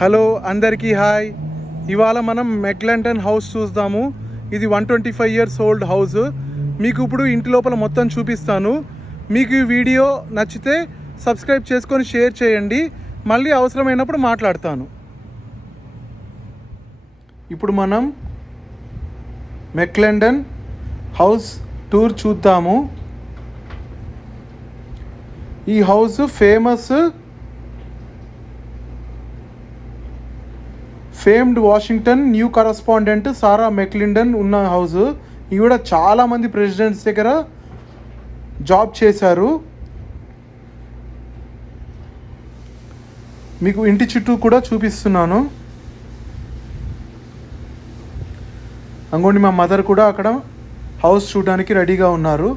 Hello అందరికీ hi. ఇవాళ మనం మెక్లెంటన్ హౌస్ చూద్దాము. ఇది 125 years ఓల్డ్ హౌస్. మీకు ఇప్పుడు ఇంటి లోపల మొత్తం చూపిస్తాను. మీకు ఈ వీడియో నచ్చితే సబ్స్క్రైబ్ చేసుకొని షేర్ చేయండి. మళ్ళీ అవసరమైనప్పుడు మాట్లాడతాను. ఇప్పుడు మనం మెక్లెండన్ హౌస్ టూర్ చూద్దాము. ఈ హౌస్ ఫేమ్డ్ వాషింగ్టన్ న్యూ కరస్పాండెంట్ సారా మెక్లిండన్ ఉన్న హౌస్. ఈవిడ చాలామంది ప్రెసిడెంట్స్ దగ్గర జాబ్ చేశారు. మీకు ఇంటి చుట్టూ కూడా చూపిస్తున్నాను. అంగోండి మా మదర్ కూడా అక్కడ హౌస్ చూడడానికి రెడీగా ఉన్నారు.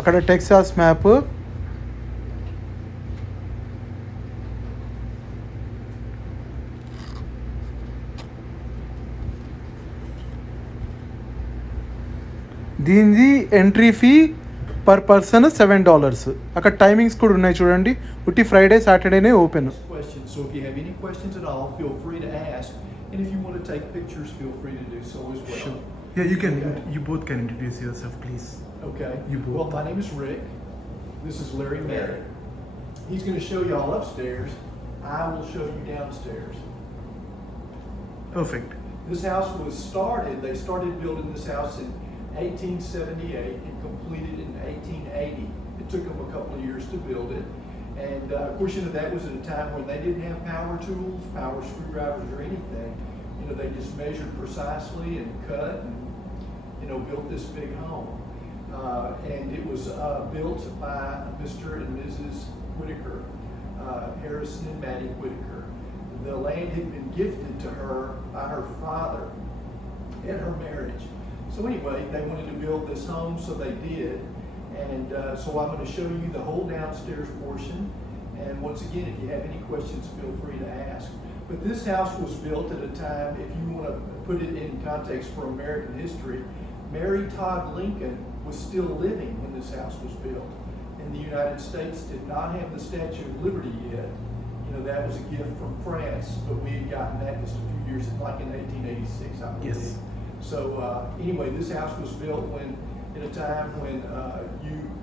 అక్కడ టెక్సాస్ మ్యాప్, దీనిది ఎంట్రీ ఫీ పర్ పర్సన్ $7. అక్కడ టైమింగ్స్ కూడా ఉన్నాయి చూడండి. ఉట్టి ఫ్రైడే సాటర్డేనే open. So if you have any questions at all, feel free to ask. And if you want to take pictures, feel free to do so as well. Sure. Yeah, you can. You both can introduce yourself, please. Okay. You both. Well, my name is Rick. This is Larry Merritt. He's going to show you all upstairs. I will show you downstairs. Perfect. This house was started. They started building this house in 1878 and completed in 1880. It took them a couple of years to build it. And of course, that was at a time when they didn't have power tools, power screwdrivers or anything. They just measured precisely and cut and, built this big home. And it was built by Mr. and Mrs. Whitaker, Harrison and Mattie Whitaker. The land had been gifted to her by her father at her marriage. So anyway, they wanted to build this home, so they did. And so I'm going to show you the whole downstairs portion. And once again, if you have any questions, feel free to ask. But this house was built at a time, if you want to put it in context for American history, Mary Todd Lincoln was still living when this house was built. And the United States did not have the Statue of Liberty yet. That was a gift from France, but we had gotten that just a few years, like in 1886, I believe. Yes. So anyway, this house was built at a time when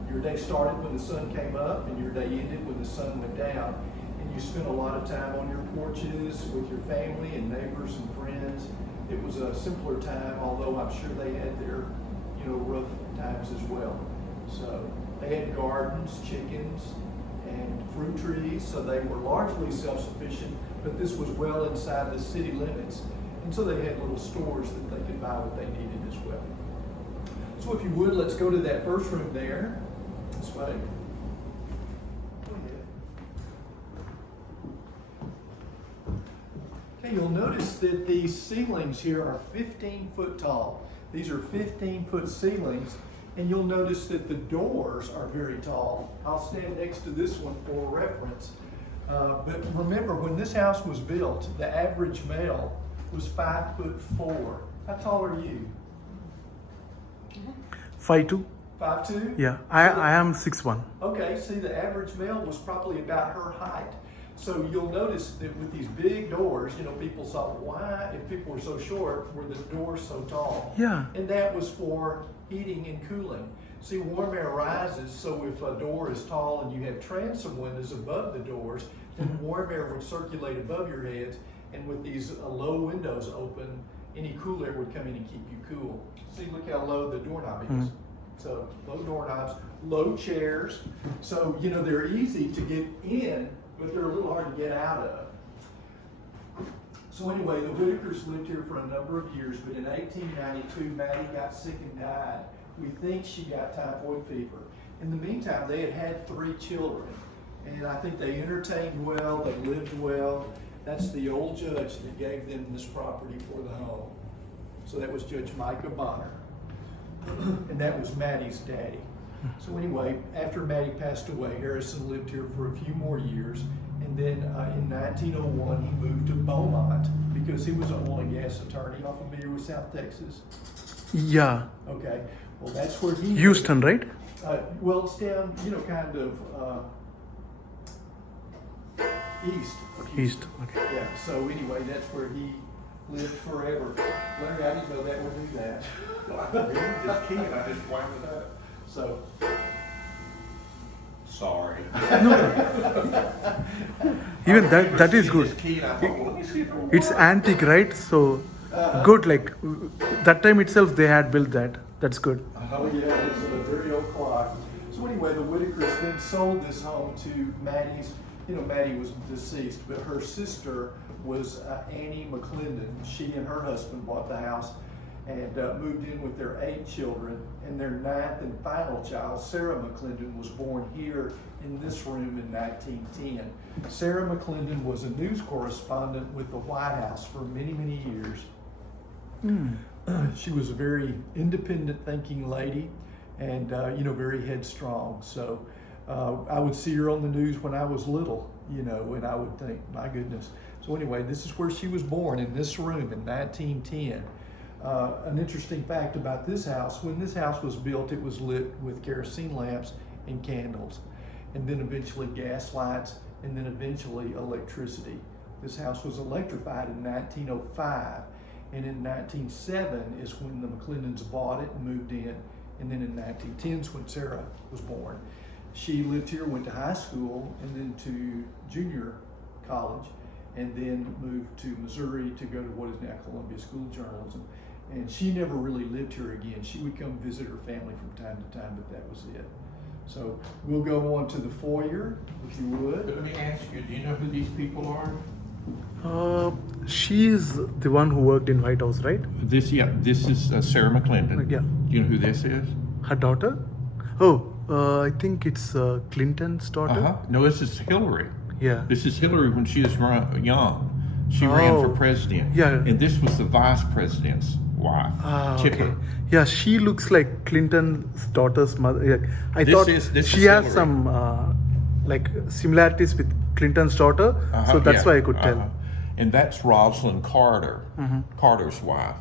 your day started when the sun came up and your day ended when the sun went down. And you spent a lot of time on your porches with your family and neighbors and friends. It was a simpler time, although I'm sure they had their, rough times as well. So they had gardens, chickens, and fruit trees, so they were largely self-sufficient, but this was well inside the city limits. And so they had little stores that they could buy what they needed as well. So if you would, let's go to that first room there. This way. Go ahead. Okay, you'll notice that these ceilings here are 15 foot tall. These are 15-foot ceilings, and you'll notice that the doors are very tall. I'll stand next to this one for reference. But remember, when this house was built, the average male was 5'4". How tall are you? 5'2". 5'2"? Yeah, I am 6'1". Okay, see, the average male was probably about her height. So you'll notice that with these big doors, people thought, why, if people were so short, were the doors so tall? Yeah. And that was for heating and cooling. See, warm air rises, so if a door is tall and you have transom windows above the doors, then warm air would circulate above your heads, and with these low windows open, any cool air would come in and keep you cool. See, look how low the doorknob is. So low doorknobs, low chairs. So, they're easy to get in, but they're a little hard to get out of. So anyway, the Whitakers lived here for a number of years, but in 1892, Mattie got sick and died. We think she got typhoid fever. In the meantime, they had 3 children, and I think they entertained well, they lived well. That's the old judge that gave them this property for the home. So that was Judge Micah Bonner, and that was Mattie's daddy. So anyway, after Mattie passed away, Harrison lived here for a few more years, and then in 1901 he moved to Beaumont because he was an oil and gas attorney. Y'all familiar with South Texas? Yeah. Okay, well that's where he Houston, right? Well, it's down, kind of East. East. Okay. Yeah, so anyway, that's where he lived forever. Larry, I didn't know that would do that. Just key and I just wind it up. So, Sorry. Even that is good. Just key and I thought, well, let me see if it'll It's work. antique, right? So good. Like that time itself, they had built that. That's good. oh yeah, it's a very old clock. So anyway, the Whitakers then sold this home to Maddie's, Maddie was deceased, but her sister was Annie McClendon. She and her husband bought the house and moved in with their 8 children. And their 9th and final child, Sarah McClendon, was born here in this room in 1910. Sarah McClendon was a news correspondent with the White House for many, many years. She was a very independent thinking lady and, very headstrong. So I would see her on the news when I was little, and I would think, my goodness. So anyway, this is where she was born, in this room in 1910. An interesting fact about this house, when this house was built, it was lit with kerosene lamps and candles, and then eventually gas lights, and then eventually electricity. This house was electrified in 1905, and in 1907 is when the McClendons bought it and moved in, and then in 1910 is when Sarah was born. She lived here, went to high school, and then to junior college, and then moved to Missouri to go to what is now Columbia School of Journalism. And she never really lived here again. She would come visit her family from time to time, but that was it. So we'll go on to the foyer, if you But would. let me ask you, do you know who these people are? She is the one who worked in White House, right? This is Sarah McClendon. Yeah. Do you know who this is? Her daughter? Oh, I think it's Clinton's daughter. No, this is Hillary. Yeah. This is Hillary when she was young. She ran for Oh, president. yeah. And this was the vice president's wife, Chipper. Okay. Yeah, she looks like Clinton's daughter's mother. Yeah, I This thought is she has Hillary. some similarities with Clinton's daughter, so that's why I could tell. And that's Rosalind Carter, Mm-hmm. Carter's wife,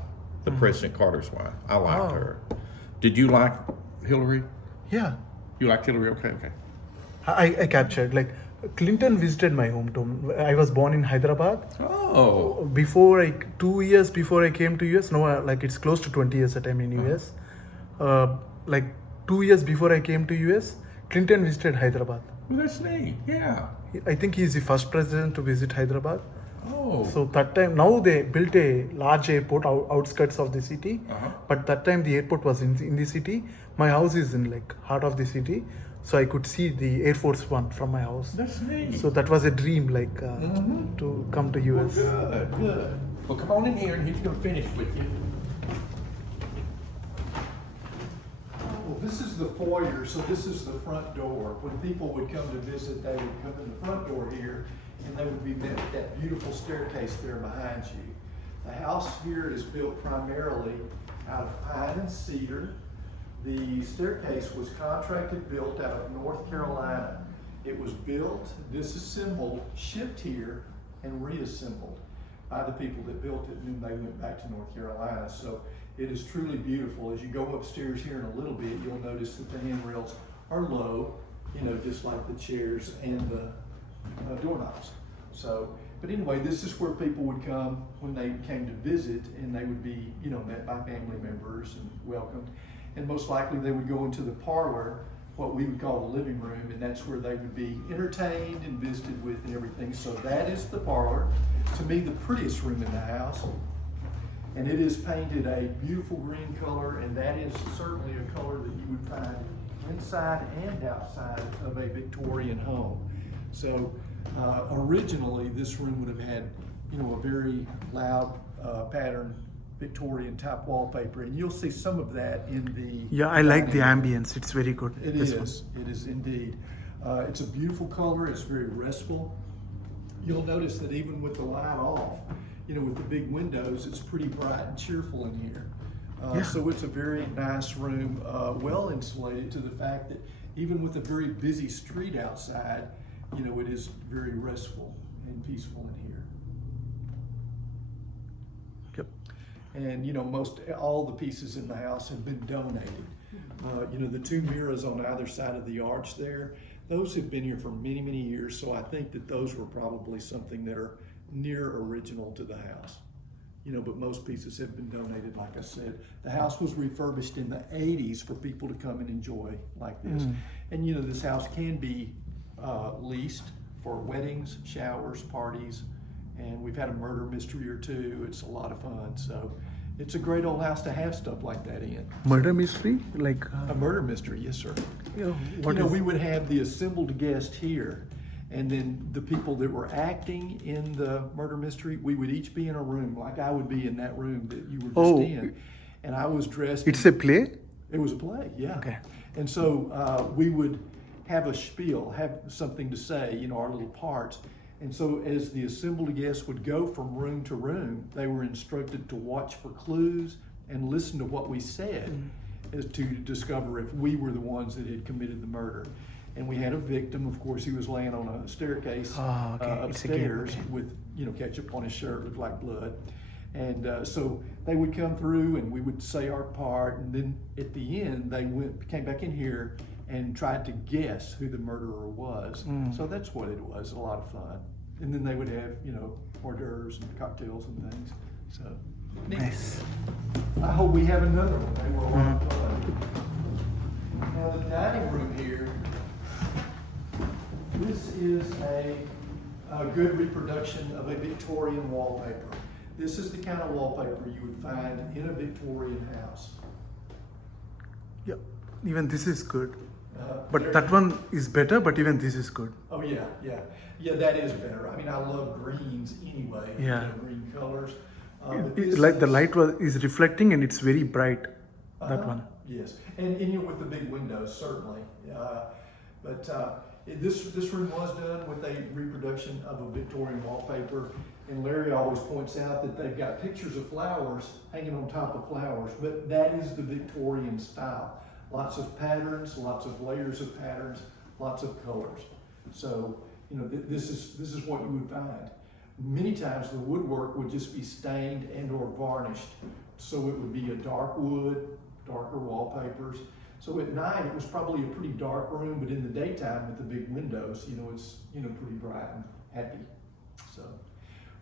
the President Carter's wife. I liked Oh. her. Did you like Hillary? Yeah, You liked Hillary? Okay. I captured. Like Clinton visited my hometown. I was born in Hyderabad. Oh. Before 2 years before I came to US, no, like it's close to 20 years that I'm in US. Like 2 years before I came to US, Clinton visited Hyderabad. Well, that's neat. Yeah. I think he's the first president to visit Hyderabad. Oh. So that time, now they built a large airport outskirts of the city, but that time the airport was in the city. My house is in like heart of the city, so I could see the Air Force One from my house. That's neat. So that was a dream, like to come to US. Good. Well, come on in here and he's going to finish with you. Well, this is the foyer, so this is the front door. When people would come to visit, they would come in the front door here, and they would be met at that beautiful staircase there behind you. The house here is built primarily out of pine and cedar. The staircase was contracted, built out of North Carolina. It was built, disassembled, shipped here, and reassembled by the people that built it, and then they went back to North Carolina. So it is truly beautiful. As you go upstairs here in a little bit, you'll notice that the handrails are low, just like the chairs and the doorknobs. So, but anyway, this is where people would come when they came to visit, and they would be, met by family members and welcomed. And most likely they would go into the parlor, what we would call the living room, and that's where they would be entertained and visited with and everything. So that is the parlor. To me, the prettiest room in the house. And it is painted a beautiful green color, and that is certainly a color that you would find inside and outside of a Victorian home. So originally this room would have had, a very loud pattern Victorian type wallpaper, and you'll see some of that in the Yeah, I like the dining room. ambience. It's very good. It this is. It is indeed. It's a beautiful color. It's very restful. You'll notice that even with the light off, with the big windows, it's pretty bright and cheerful in here. Yeah. So it's a very nice room, well insulated to the fact that even with a very busy street outside, it is very restful and peaceful in here. Yep. And all the pieces in the house have been donated. The 2 mirrors on either side of the arch there, Those have been here for many, many years, so I think that those were probably something that are near original to the house. You know, but most pieces have been donated, like I said. The house was refurbished in the 80s for people to come and enjoy like this. And you know, this house can be leased for weddings, showers, parties, and we've had a murder mystery or two. It's a lot of fun, so it's a great old house to have stuff like that in. Murder mystery? Like A murder mystery, yes, sir. what You know, is- we would have the assembled guest here, and then the people that were acting in the murder mystery, we would each be in a room, like I would be in that room that you were just Oh. in. And I was dressed. It's a play? It was a play, yeah. Okay. And so we would have a spiel, have something to say, you know, our little parts. And so as the assembled guests would go from room to room, they were instructed to watch for clues and listen to what we said as to discover if we were the ones that had committed the murder. And we had a victim, of course, he was laying on a staircase Oh, okay. It's a game, upstairs okay. with, you know, ketchup on his shirt, looked like blood. And so they would come through and we would say our part, and then at the end they came back in here and tried to guess who the murderer was. So that's what it was, a lot of fun. And then they would have, you know, hors d'oeuvres and cocktails and things. So neat. Nice. I hope we have another one. They were a lot of fun. Now the dining room here, this is a good reproduction of a Victorian wallpaper. This is the kind of wallpaper you would find in a Victorian house. Yeah. Even this is good. But There- that one is better, but even this is good. Oh yeah, yeah, yeah. That is better. I mean, I love greens anyway. you Yeah. know, green colors. But It- this like the is- light is reflecting and it's very bright. That Uh-huh. one. Yes, and you know, with the big windows, certainly. This room was done with a reproduction of a Victorian wallpaper, and Larry always points out that they've got pictures of flowers hanging on top of flowers, but that is the Victorian style. Lots of patterns, lots of layers of patterns, lots of colors. So, you know, this is what you would find. Many times the woodwork would just be stained and or varnished. So it would be a dark wood, darker wallpapers. So at night it was probably a pretty dark room, but in the daytime with the big windows, you know, it's, you know, pretty bright and happy. So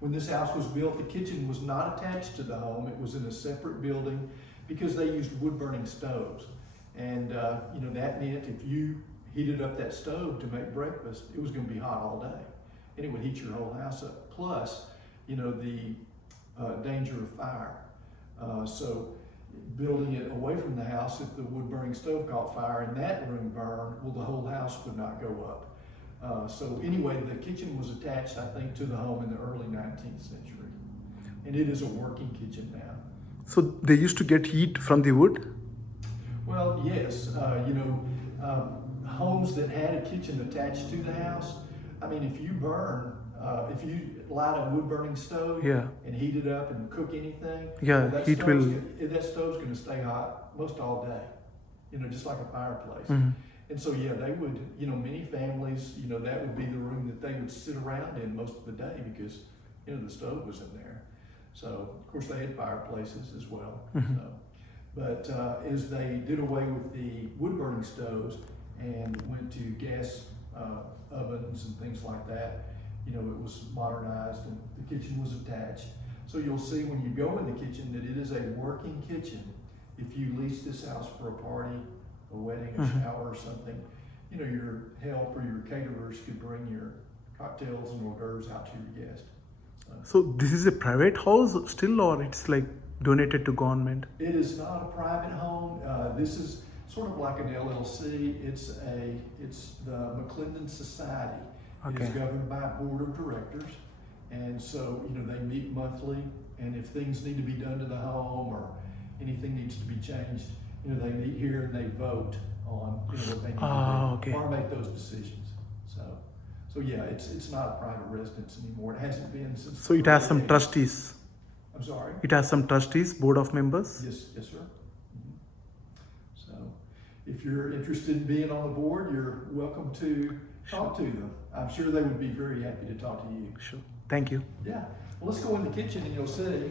when this house was built, the kitchen was not attached to the home. It was in a separate building because they used wood burning stoves. And, you know, that meant if you heated up that stove to make breakfast, it was going to be hot all day. And it would heat your whole house up. Plus, you know, the danger of fire. So building it away from the house, if the wood burning stove caught fire and that room burned, well, the whole house would not go up. So anyway, the kitchen was attached, I think, to the home in the early 19th century. And it is a working kitchen now. So they used to get heat from the wood? Well, yes, you know, homes that had a kitchen attached to the house, I mean, if you burn, if you light a wood burning stove Yeah. and heat it up and cook anything, Yeah, that heat stove's will- that stove's going to stay hot most all day, you know, just like a fireplace. Mhm. And so, yeah, they would, you know, many families, you know, that would be the room that they would sit around in most of the day because, you know, the stove was in there. So, of course, they had fireplaces as well. So. But as they did away with the wood-burning stoves and went to gas ovens and things like that, you know, it was modernized and the kitchen was attached. So you'll see when you go in the kitchen that it is a working kitchen. If you lease this house for a party, a wedding, a shower or something, you know, your help or your caterers could bring your cocktails and hors d'oeuvres out to your guest. So this is a private house still, or it's like donated to government? It is not a private home. This is sort of like an LLC. It's the McClendon Society. It Okay. is governed by a board of directors. And so, you know, they meet monthly, and if things need to be done to the home or anything needs to be changed, you know, they meet here and they vote on, you know, what they need to do Okay. or make those decisions. So yeah, it's not a private residence anymore. It hasn't been since. So it has some the 80s. trustees. I'm sorry. It has some trustees, board of members. Yes, sir. So, if you're interested in being on the board, you're welcome to talk to them. I'm sure they would be very happy to talk to you. Sure. Thank you. Yeah. Well, let's go in the kitchen and you'll see.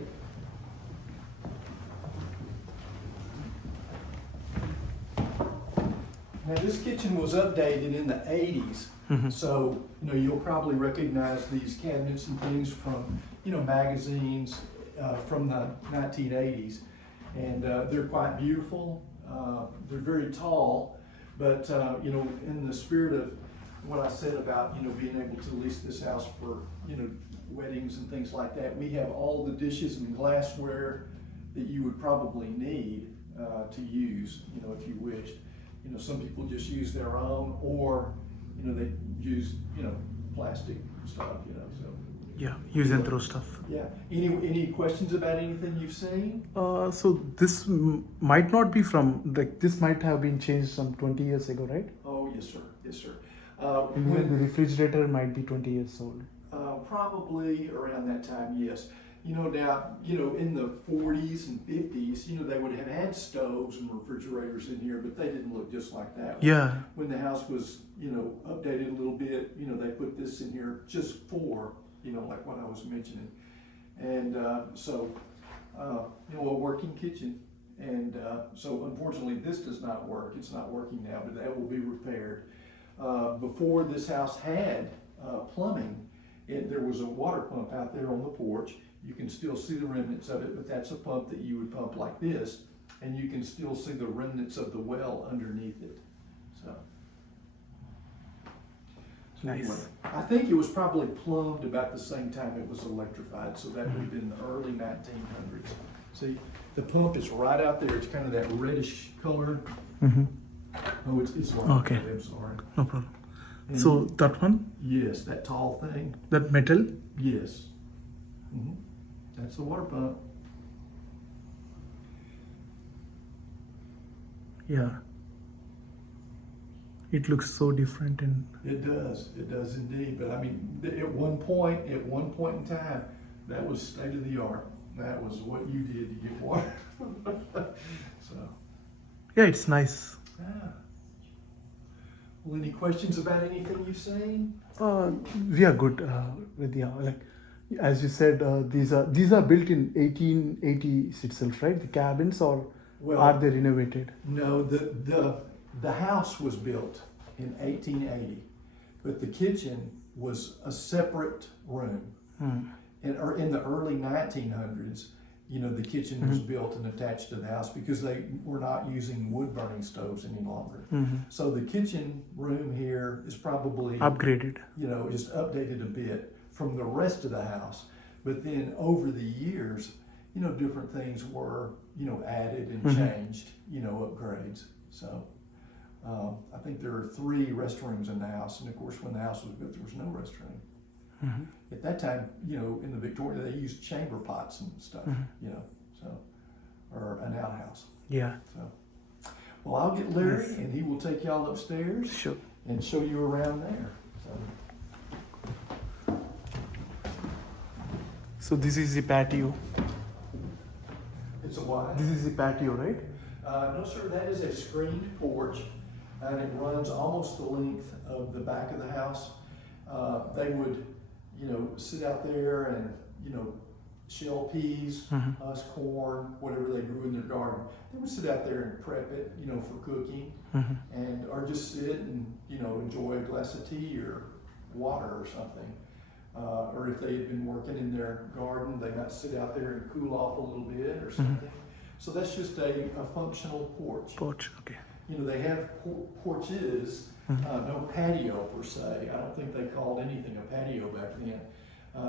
Now, this kitchen was updated in the 80s, so, you'll probably recognize these cabinets and things from, magazines from the 1980s. And they're quite beautiful. They're very tall, but, in the spirit of what I said about, being able to lease this house for, weddings and things like that, we have all the dishes and glassware that you would probably need to use, if you wished. Some people just use their own, or, they use, plastic stuff, so. Yeah, use and throw stuff. Yeah. Any questions about anything you've seen? So this might not be from, like, this might have been changed some 20 years ago, right? Oh, yes, sir. Yes, sir. Even the refrigerator might be 20 years old. Probably around that time, yes. Now, in the 40s and 50s, they would have had stoves and refrigerators in here, but they didn't look just like that. Yeah. When the house was, updated a little bit, they put this in here just for, like what I was mentioning. And so, a working kitchen. And so unfortunately this does not work. It's not working now, but that will be repaired. Before this house had plumbing, there was a water pump out there on the porch. You can still see the remnants of it, but that's a pump that you would pump like this, and you can still see the remnants of the well underneath it. So Nice. anyway, I think it was probably plumbed about the same time it was electrified, so that would have been the early 1900s. See, the pump is right out there. It's kind of that reddish color. Oh, it's long. Okay. I'm sorry. No problem. And So that one, yes, that tall thing. that metal. Yes. That's the water pump. Yeah. It looks so different in. It does indeed. But I mean, at one point in time, that was state of the art. That was what you did to get water. So. Yeah, it's nice. Yeah. Well, any questions about anything you've seen? We are good with like as you said, these are built in 1880s itself, right? The cabins, or are they renovated? No, the house was built in 1880, but the kitchen was a separate room. In the early 1900s, the kitchen was built and attached to the house because they were not using wood burning stoves any longer. So the kitchen room here is probably Upgraded. Just updated a bit from the rest of the house. But then over the years, different things were, added and changed, upgrades. So I think there are 3 restrooms in the house. And of course, when the house was built, there was no restroom. At that time, in the Victoria, they used chamber pots and stuff, or an outhouse. Yeah. So, well, I'll get Larry and he will take y'all upstairs. Sure. And show you around there. So this is the patio. It's a what? This is the patio, right? No, sir, that is a screened porch, and it runs almost the length of the back of the house. They would, sit out there and, shell peas, husk corn, whatever they grew in their garden. They would sit out there and prep it, for cooking, or just sit and, enjoy a glass of tea or water or something. Or if they had been working in their garden, they might sit out there and cool off a little bit or something. So that's just a functional porch. Porch, okay. They have porches, no patio per se. I don't think they called anything a patio back then.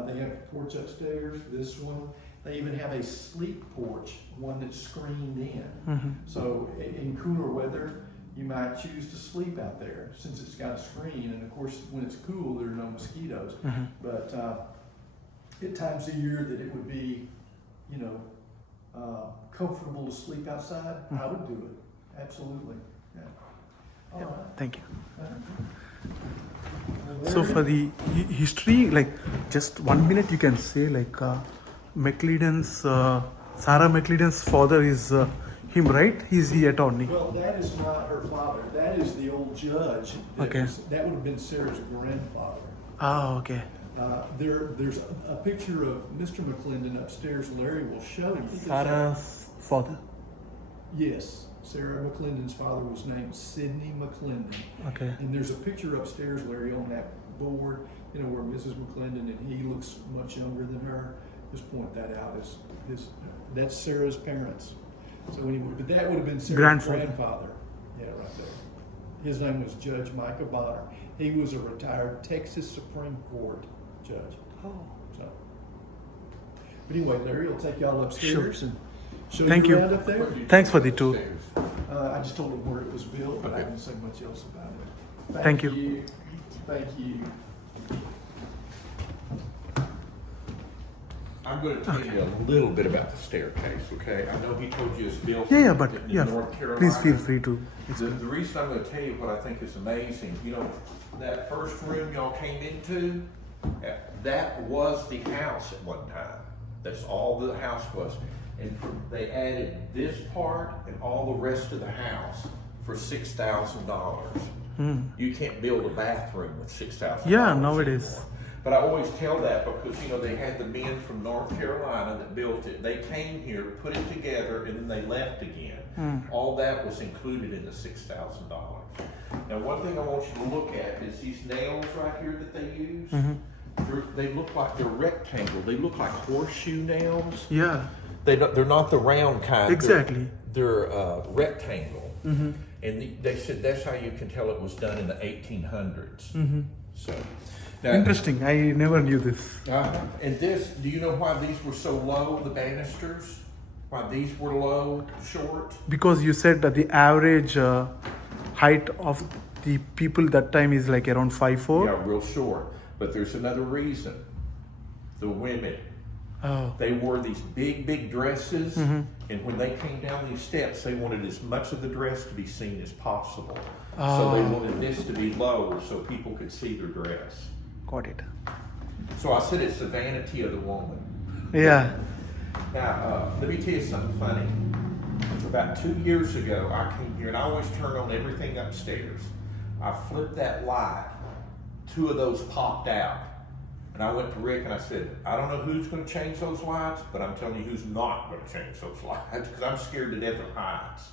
They have a porch upstairs, this one. They even have a sleep porch, one that's screened in. So in cooler weather, you might choose to sleep out there since it's got a screen. And of course, when it's cool, there are no mosquitoes. But at times of year that it would be, comfortable to sleep outside, I would do it. Absolutely. Yeah. All right. Thank you. So for the history, like just 1 minute, you can say like McClendon's, Sarah McClendon's father is him, right? He's the attorney. Well, that is not her father. That is the old judge. That would have been Sarah's grandfather. Ah, okay. There's a picture of Mr. McClendon upstairs. Larry will show you. Sarah's father. Yes. Sarah McClendon's father was named Sidney McClendon. Okay. And there's a picture upstairs, Larry, on that board, you know, where Mrs. McClendon, and he looks much younger than her. Just point that out that's Sarah's parents. So anyway, but that would have been Sarah's grandfather. Yeah, right there. His name was Judge Micah Bonner. He was a retired Texas Supreme Court judge. Oh. So, but anyway, Larry will take y'all upstairs and show Thank you you. around up there. Thanks for the tour. I just told him where it was built, but I didn't say much else about it. Thank you. Thank you. I'm going to tell you a little bit about the staircase, okay? I know he told you it's built Yeah, but in yeah, North Carolina. please feel free to. The reason I'm going to tell you what I think is amazing, you know, that first room y'all came into, that was the house at one time. That's all the house was. And they added this part and all the rest of the house for $6,000. You can't build a bathroom with $6,000. Yeah, nowadays. Anymore. But I always tell that because, you know, they had the men from North Carolina that built it. They came here, put it together, and then they left again. All that was included in the $6,000. Now, one thing I want you to look at is these nails right here that they use. They look like they're rectangle. They look like horseshoe nails. Yeah. They're not the round kind. Exactly. They're rectangle. And they said that's how you can tell it was done in the 1800s. So. Now, Interesting. I never knew this. And this, do you know why these were so low, the banisters? Why these were low, short? Because you said that the average height of the people that time is like around 5'4". Yeah, real short. But there's another reason. The women, Oh. they wore these big, big dresses. And when they came down these steps, they wanted as much of the dress to be seen as possible. So they wanted this to be low so people could see their dress. Got it. So I said it's the vanity of the woman. Yeah. Now, let me tell you something funny. About 2 years ago, I came here and I always turn on everything upstairs. I flipped that light. 2 of those popped out. And I went to Rick and I said, I don't know who's going to change those lights, but I'm telling you who's not going to change those lights because I'm scared to death of heights.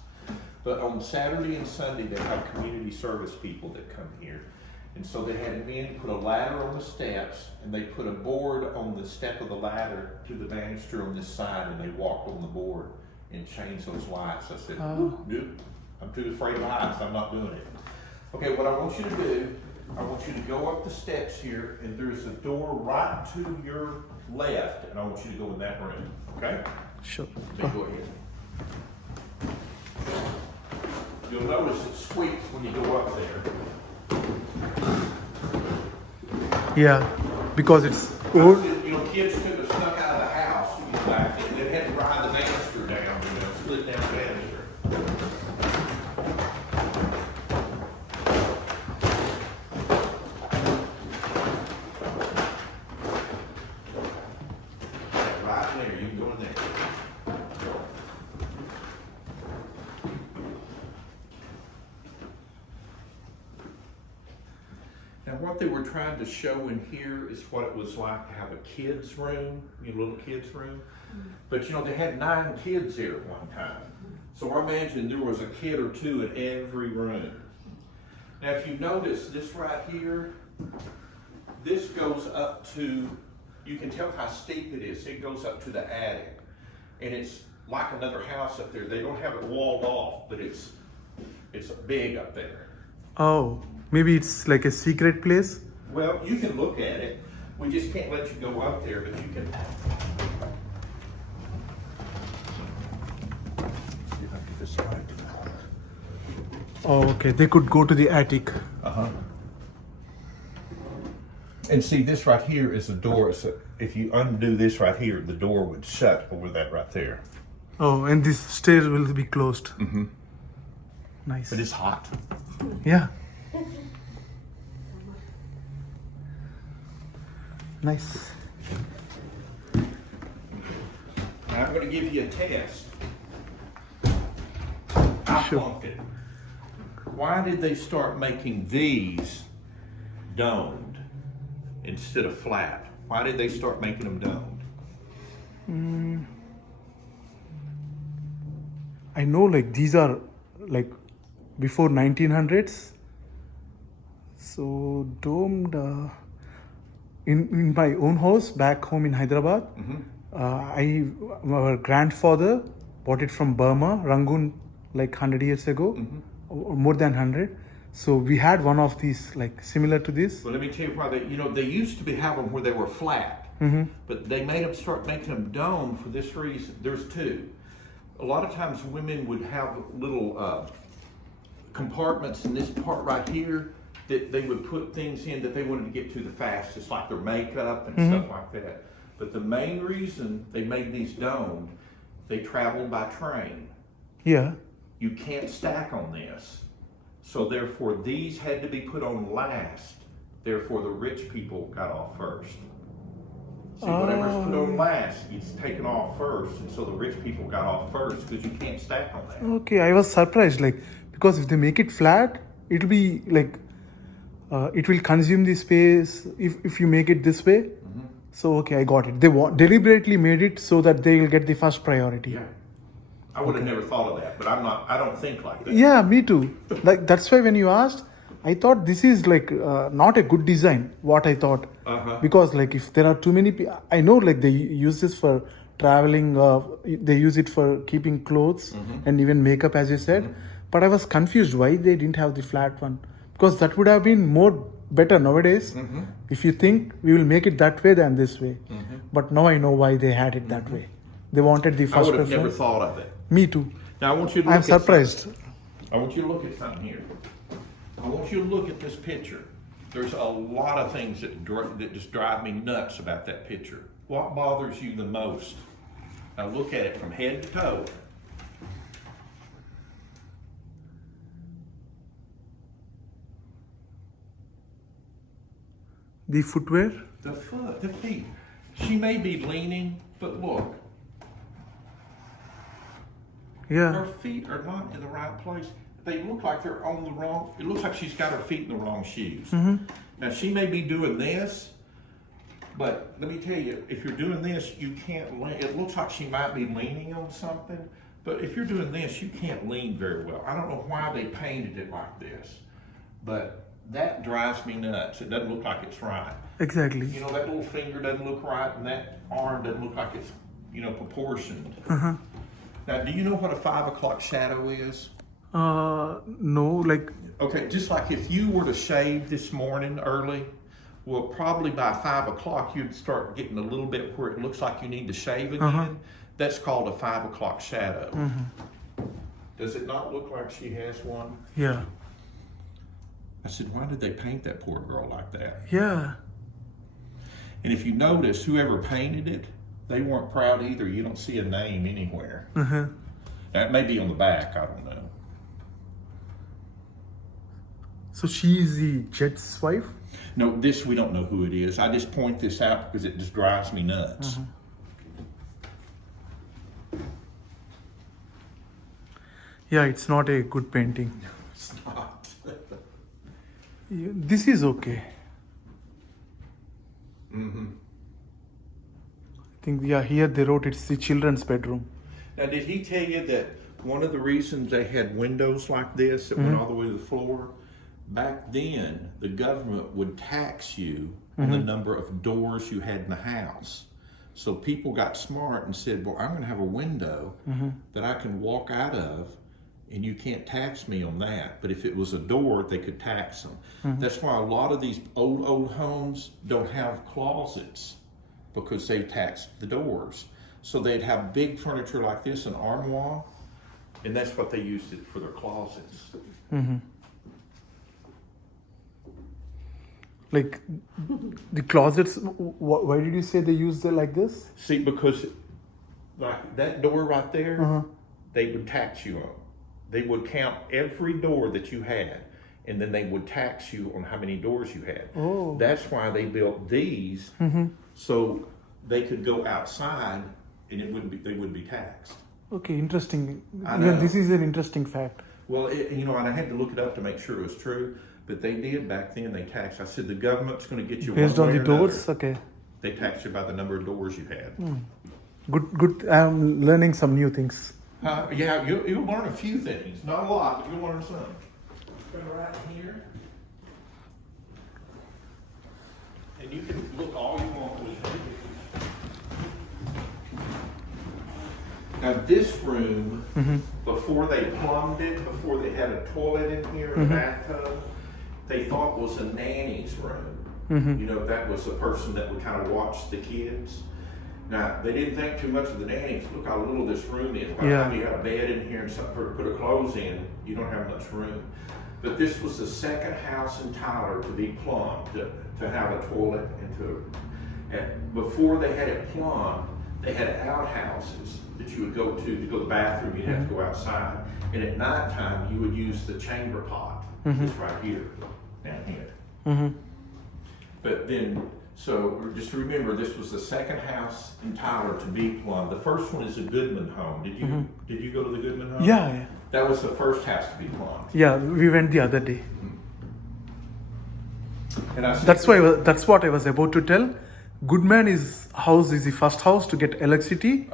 But on Saturday and Sunday, they have community service people that come here. And so they had men put a ladder on the steps and they put a board on the step of the ladder to the banister on this side and they walked on the board and changed those lights. I said, nope, I'm too afraid of heights, I'm not doing it. Okay, what I want you to do, I want you to go up the steps here and there's a door right to your left and I want you to go in that room, okay? Sure. Let me go ahead. You'll notice it squeaks when you go up there. Yeah, because it's old. You know, kids could have snuck out of the house back then. They had to ride the banister down, you know, split down the banister. Right there, you can go in there. Now, what they were trying to show in here is what it was like to have a kid's room, your little kid's room. But you know, they had 9 kids here at one time. So I imagine there was a kid or 2 in every room. Now, if you notice this right here, this goes up to, you can tell how steep it is. It goes up to the attic. And it's like another house up there. They don't have it walled off, but it's big up there. Oh, maybe it's like a secret place. Well, you can look at it. We just can't let you go up there, but you can. See if I can get this right. Oh, okay. They could go to the attic. And see, this right here is the door. So if you undo this right here, the door would shut over that right there. Oh, and this stairs will be closed. Nice. But it's hot. Yeah. Nice. Now I'm going to give you a test. I Sure. flunked it. Why did they start making these domed instead of flat? Why did they start making them domed? I know like these are like before 1900s. So domed. In my own house back home in Hyderabad, our grandfather bought it from Burma, Rangoon, like 100 years ago, or more than 100. So we had one of these, like similar to this. Well, let me tell you why they used to have them where they were flat, but they start making them dome for this reason. There's two. A lot of times women would have little compartments in this part right here that they would put things in that they wanted to get to the fastest, like their makeup and stuff like that. But the main reason they made these domed, they traveled by train. Yeah. You can't stack on this. So therefore these had to be put on last. Therefore the rich people got off first. See, whatever's put on last gets taken off first, and so the rich people got off first because you can't stack on that. Okay, I was surprised, like, because if they make it flat, it'll be like, it will consume the space if you make it this way. So okay, I got it. They deliberately made it so that they will get the first priority. Yeah. I would have never thought of that, but I don't think like that. Yeah, me too. Like, that's why when you asked, I thought this is like not a good design, what I thought. Because like if there are too many people, I know like they use this for traveling, they use it for keeping clothes and even makeup, as you said. But I was confused why they didn't have the flat one. Because that would have been more better nowadays. If you think we will make it that way than this way. But now I know why they had it that way. They wanted the first I would have preference. never thought of it. Me too. Now I want you to look I'm at surprised. I want you to look at something here. I want you to look at this picture. There's a lot of things that just drive me nuts about that picture. What bothers you the most? Now look at it from head to toe. The footwear? The feet. She may be leaning, but look. Yeah. Her feet are not in the right place. They look like they're on the wrong, it looks like she's got her feet in the wrong shoes. Now she may be doing this, but let me tell you, if you're doing this, you can't lean. It looks like she might be leaning on something, but if you're doing this, you can't lean very well. I don't know why they painted it like this, but that drives me nuts. It doesn't look like it's right. Exactly. You know, that little finger doesn't look right, and that arm doesn't look like it's, proportioned. Now, do you know what a 5 o'clock shadow is? No, like. Okay, just like if you were to shave this morning early, well, probably by 5 o'clock, you'd start getting a little bit where it looks like you need to shave again. That's called a 5 o'clock shadow. Does it not look like she has one? Yeah. I said, why did they paint that poor girl like that? Yeah. And if you notice, whoever painted it, they weren't proud either. You don't see a name anywhere. Now, it may be on the back, I don't know. So she is the Jet's wife? No, this, we don't know who it is. I just point this out because it just drives me nuts. Yeah, it's not a good painting. No, it's not. This is okay. I think, yeah, here they wrote it's the children's bedroom. Now, did he tell you that one of the reasons they had windows like this that went all the way to the floor? Back then, the government would tax you on the number of doors you had in the house. So people got smart and said, well, I'm going to have a window that I can walk out of, and you can't tax me on that. But if it was a door, they could tax them. That's why a lot of these old homes don't have closets, because they taxed the doors. So they'd have big furniture like this, an armoire, and that's what they used it for their closets. Like the closets, why did you say they use it like this? See, because like that door right there, they would tax you on. They would count every door that you had, and then they would tax you on how many doors you had. Oh. That's why they built these, so they could go outside and they wouldn't be taxed. Okay, interesting. I know. Yeah, this is an interesting fact. Well, and I had to look it up to make sure it was true, but they did back then. They taxed. I said the government's going to get you Based one on way the or another. doors, okay. They taxed you by the number of doors you had. Good. I'm learning some new things. Yeah, you'll learn a few things. Not a lot, but you'll learn some. Come right here. And you can look all you want with it. Now this room, before they plumbed it, before they had a toilet in here and a bathtub, they thought was a nanny's room. You know, that was the person that would kind of watch the kids. Now, they didn't think too much of the nannies. Look how little this room is. By the time you got a bed in here and something to put clothes in, you don't have much room. But this was the second house in Tyler to be plumbed, to have a toilet and before they had it plumbed, they had outhouses that you would go to go to the bathroom. You'd have to go outside. And at nighttime, you would use the chamber pot. It's right here, down here. But then, so just remember, this was the second house in Tyler to be plumbed. The first one is a Goodman home. Did you go to the Goodman home? Yeah. That was the first house to be plumbed. Yeah, we went the other day. And I said, That's what I was about to tell. Goodman house is the first house to get electricity,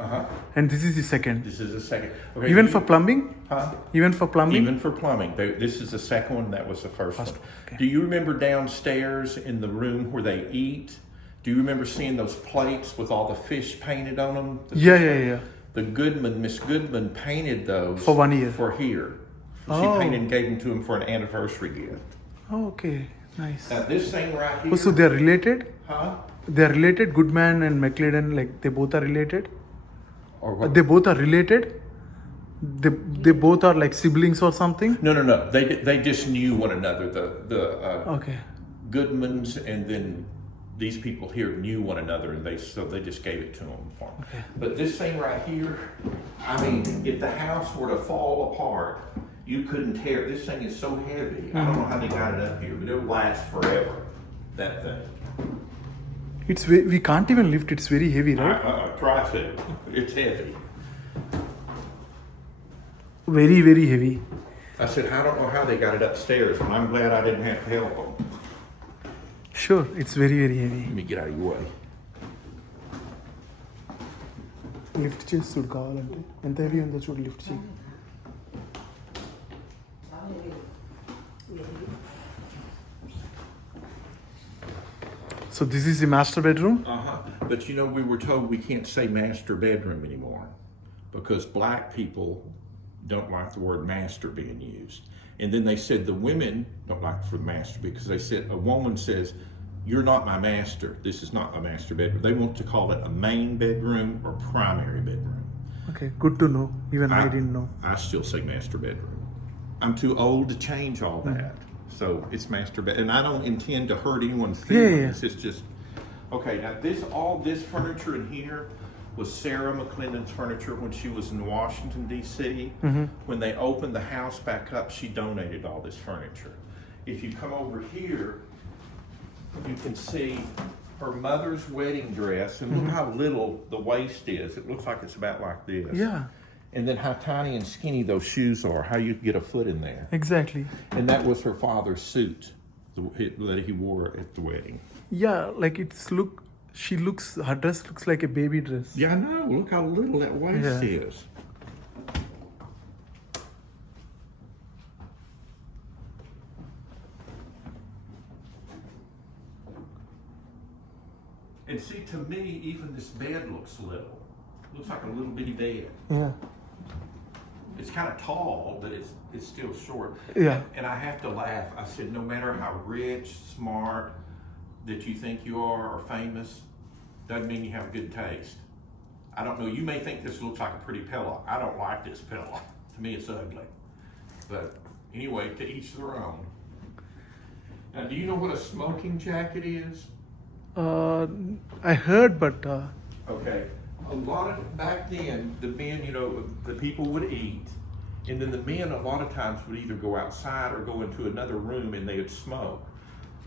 and this is the second. This is the second. Okay, Even for plumbing? Huh? Even for plumbing? Even for plumbing. This is the second one. That was the first one. Okay. Do you remember downstairs in the room where they eat? Do you remember seeing those plates with all the fish painted on them? Yeah. The Miss Goodman painted those For 1 year. For here. She painted and gave them to him for an anniversary gift. Oh, okay, nice. Now this thing right here. Oh, so they're related? Huh? They're related, Goodman and McClendon, like they both are related? Or what? They both are related? They both are like siblings or something? No. They just knew one another. The Okay. Goodmans and then these people here knew one another, and they just gave it to them for them. Okay. But this thing right here, I mean, if the house were to fall apart, you couldn't tear it. This thing is so heavy. I don't know how they got it up here, but it'll last forever. That thing. We can't even lift. It's very heavy, right? Try to. It's heavy. Very, very heavy. I said, I don't know how they got it upstairs, and I'm glad I didn't have to help them. Sure, it's very, very heavy. Let me get out of your way. Lift చేసి చూడు కావాలంటే ఎంత heavy ఉందో చూడు lift చేయి. So this is the master bedroom? But you know, we were told we can't say master bedroom anymore because black people don't like the word master being used. And then they said the women don't like for master because they said a woman says, you're not my master. This is not a master bedroom. They want to call it a main bedroom or primary bedroom. Okay, good to know. Even I didn't know. I still say master bedroom. I'm too old to change all that. So it's master bed, and I don't intend to hurt anyone's feelings. Yeah. It's just okay. Now all this furniture in here was Sarah McClendon's furniture when she was in Washington D.C. When they opened the house back up, she donated all this furniture. If you come over here, you can see her mother's wedding dress, and look how little the waist is. It looks like it's about like this. Yeah. And then how tiny and skinny those shoes are, how you get a foot in there. Exactly. And that was her father's suit that he wore at the wedding. Yeah, like her dress looks like a baby dress. Yeah, I know. Look how little that waist is. And see, to me, even this bed looks little. Looks like a little bitty bed. Yeah. It's kind of tall, but it's still short. Yeah. And I have to laugh. I said, no matter how rich, smart that you think you are or famous, doesn't mean you have good taste. I don't know. You may think this looks like a pretty pillow. I don't like this pillow. To me, it's ugly. But anyway, to each their own. Now, do you know what a smoking jacket is? I heard, but Okay. A lot of back then, the men, you know, the people would eat, and then the men a lot of times would either go outside or go into another room and they would smoke.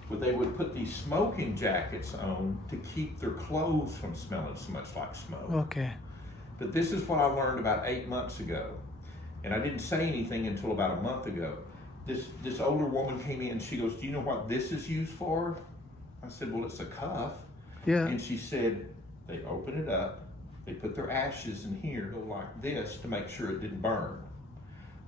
But they would put these smoking jackets on to keep their clothes from smelling so much like smoke. okay. But this is what I learned about 8 months ago, and I didn't say anything until about a month ago. This older woman came in and she goes, do you know what this is used for? I said, well, it's a cuff. Yeah. And she said, they open it up, They put their ashes in here, go like this to make sure it didn't burn.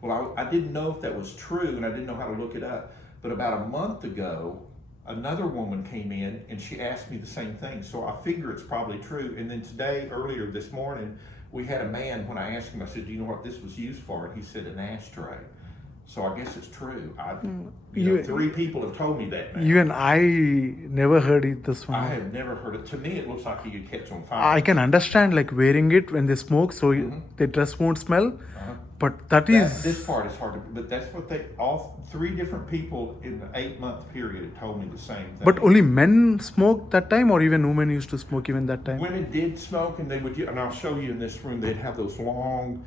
Well, I didn't know if that was true, and I didn't know how to look it up. But about a month ago, another woman came in and she asked me the same thing. So I figure it's probably true. And then today, earlier this morning, we had a man, when I asked him, I said, do you know what this was used for? And he said, an ashtray. So I guess it's true. You know, 3 people have told me that now. Even I never heard it this one. I have never heard it. To me, it looks like you could catch on fire. I can understand like wearing it when they smoke, so the dress won't smell. But This part is hard to, but that's what all 3 different people in the 8-month period told me the same thing. But only men smoked that time, or even women used to smoke even that time? Women did smoke, and they would, and I'll show you in this room, they'd have those long,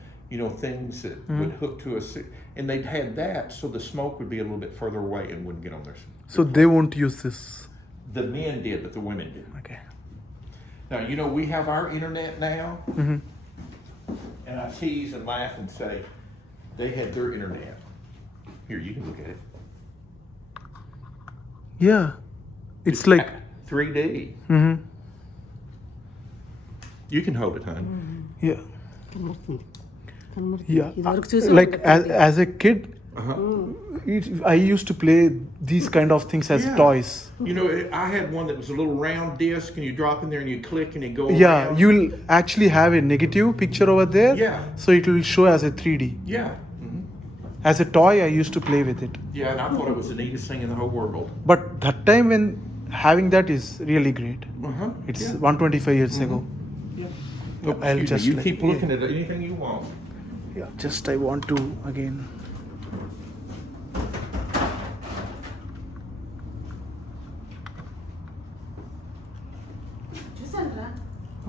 things that would hook to and they'd had that, so the smoke would be a little bit further away and wouldn't get on their. So they won't use this. The men did, but the women didn't. Okay. Now, we have our internet now, and I tease and laugh and say, they had their internet. Here, you can look at it. Yeah. It's like 3D. You can hold it, hon. Yeah. Yeah. ఇదివరకు చూసి Like as a kid, I used to play these kind of things as Yeah. toys. I had one that was a little round disc, and you drop in there and you click and it goes. Yeah, around. you'll actually have a negative picture over there. Yeah. So it will show as a 3D. Yeah. As a toy, I used to play with it. Yeah, and I thought it was the neatest thing in the whole world. But that time when having that is really great. It's Yeah. 125 years ago. Yeah. I'll just you like- keep looking at anything you want. Yeah, just I want to again. చూసాను రా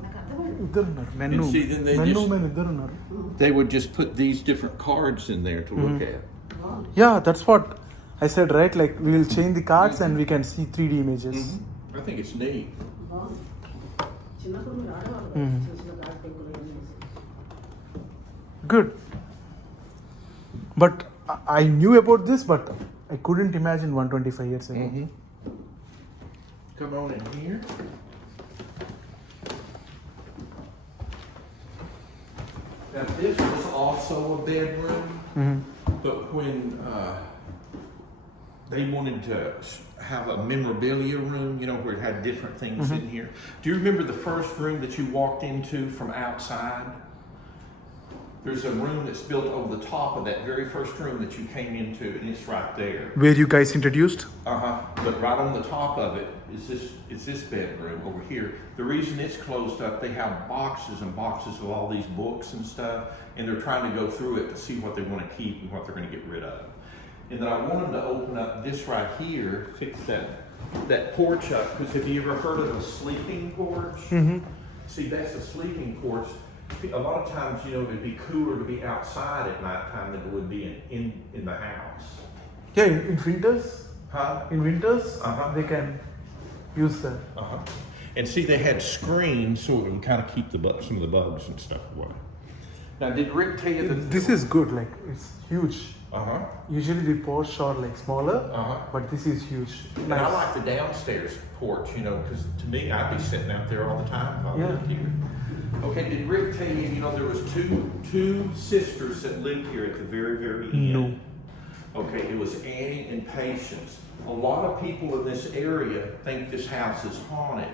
నాకు అర్థమైంది ఇద్దరున్నారు men And see, then they men just- women ఇద్దరున్నారు. They would just put these different cards in there to look at. Yeah, that's what I said, right? Like we will change the cards and we can see 3D images. I think it's neat. బాగుంది చిన్నప్పుడు మీరు ఆడేవాళ్ళు కదా, చిన్న చిన్న గాజు పెంకులు ఇవన్నీ వేసి. Good. But I knew about this, but I couldn't imagine 125 years ago. Come on in here. Now this was also a bedroom, but when they wanted to have a memorabilia room, where it had different things in here. Do you remember the first room that you walked into from outside? There's a room that's built over the top of that very first room that you came into, and it's right there. Where you guys introduced? But right on the top of it is this bedroom over here. The reason it's closed up, they have boxes and boxes of all these books and stuff, and they're trying to go through it to see what they want to keep and what they're going to get rid of. And then I want them to open up this right here, fix that porch up, because have you ever heard of a sleeping porch? See, that's a sleeping porch. A lot of times, it'd be cooler to be outside at nighttime than it would be in the house. Yeah, in winters. Huh? In winters, they can use that. And see, they had screens so it would kind of keep some of the bugs and stuff away. Now, did Rick tell you that This is good. Like it's huge. Usually the porch are like smaller, but this is huge. And I like the downstairs porch, because to me, I'd be sitting out there all the time if I lived here. Okay, did Rick tell you, there was two sisters that lived here at the very, very end? No. Okay, it was Annie and Patience. A lot of people in this area think this house is haunted.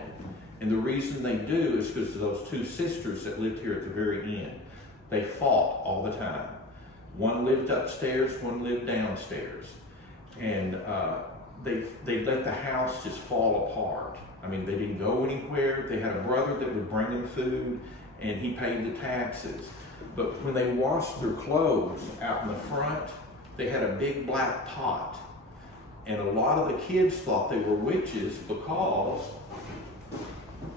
And the reason they do is because of those 2 sisters that lived here at the very end. They fought all the time. One lived upstairs, one lived downstairs. And they let the house just fall apart. I mean, they didn't go anywhere. They had a brother that would bring them food, and he paid the taxes. But when they washed their clothes out in the front, they had a big black pot. And a lot of the kids thought they were witches because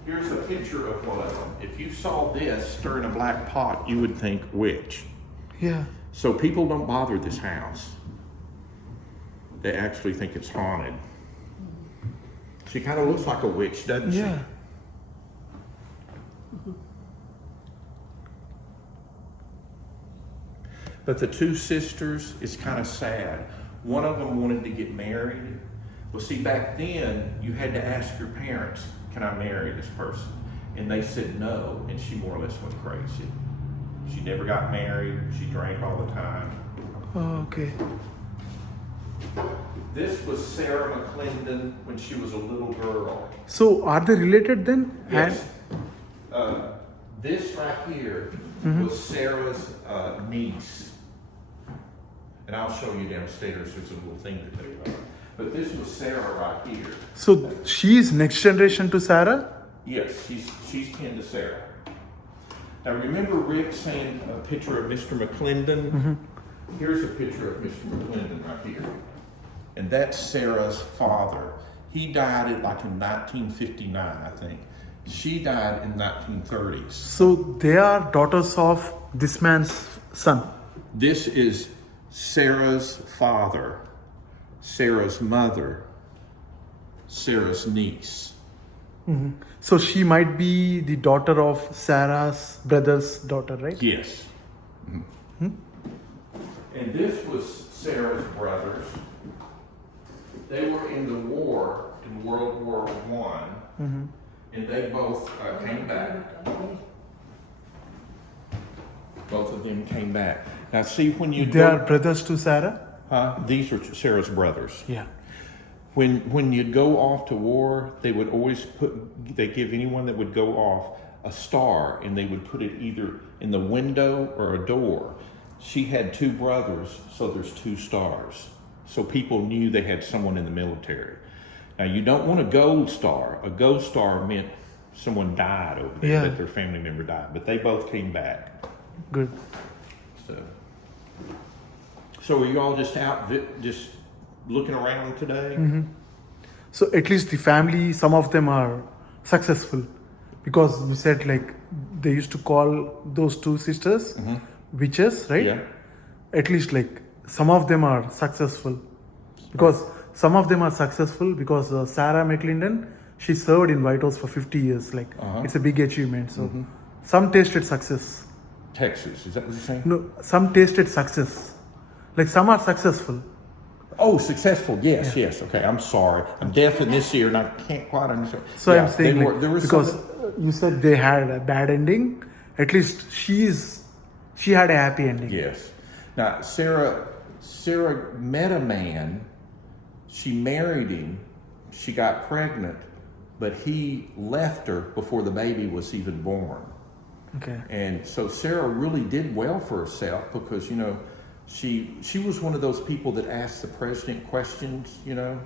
here's a picture of one of them. If you saw this stirring a black pot, you would think witch. Yeah. So people don't bother this house. They actually think it's haunted. She kind of looks like a witch, doesn't she? Yeah. But the 2 sisters, it's kind of sad. One of them wanted to get married. Well, see, back then, you had to ask your parents, can I marry this person? And they said no, and she more or less went crazy. She never got married. She drank all the time. Oh, okay. This was Sarah McClendon when she was a little girl. So are they related then? Yes. This right here was Sarah's niece. And I'll show you downstairs. There's a little thing to tell you about. But this was Sarah right here. So she is next generation to Sarah? Yes, she's kin to Sarah. Now remember Rick saying a picture of Mr. McClendon? Here's a picture of Mr. McClendon right here. And that's Sarah's father. He died like in 1959, I think. She died in 1930s. So they are daughters of this man's son. This is Sarah's father, Sarah's mother, Sarah's niece. So she might be the daughter of Sarah's brother's daughter, right? Yes. And this was Sarah's brothers. They were in the war, in World War I, and they both came back. Both of them came back. Now see when you They are brothers to Sarah? these are Sarah's brothers. Yeah. When you'd go off to war, they would always they give anyone that would go off a star, and they would put it either in the window or a door. She had two brothers, so there's two stars. So people knew they had someone in the military. Now you don't want a gold star. A gold star meant someone died over there, Yeah. that their family member died. But they both came back. Good. So are you all just out, just looking around today? So at least the family, some of them are successful, because we said like they used to call those two sisters witches, right? Yeah. At least like some of them are successful, because some of them are successful because Sarah McClendon, she served in White House for 50 years. Like it's a big achievement. So some tasted success. Texas, is that what you're saying? No, some tasted success. Like some are successful. Oh, successful. Yes, yes. Okay, I'm sorry. I'm deaf in this ear and I can't quite understand. So Yeah, I'm saying they like, were- there was because some- you said they had a bad ending, at least she had a happy ending. Yes. Now, Sarah met a man. She married him. She got pregnant, but he left her before the baby was even born. Okay. And so Sarah really did well for herself, because, you know, she was one of those people that asked the president questions, you know,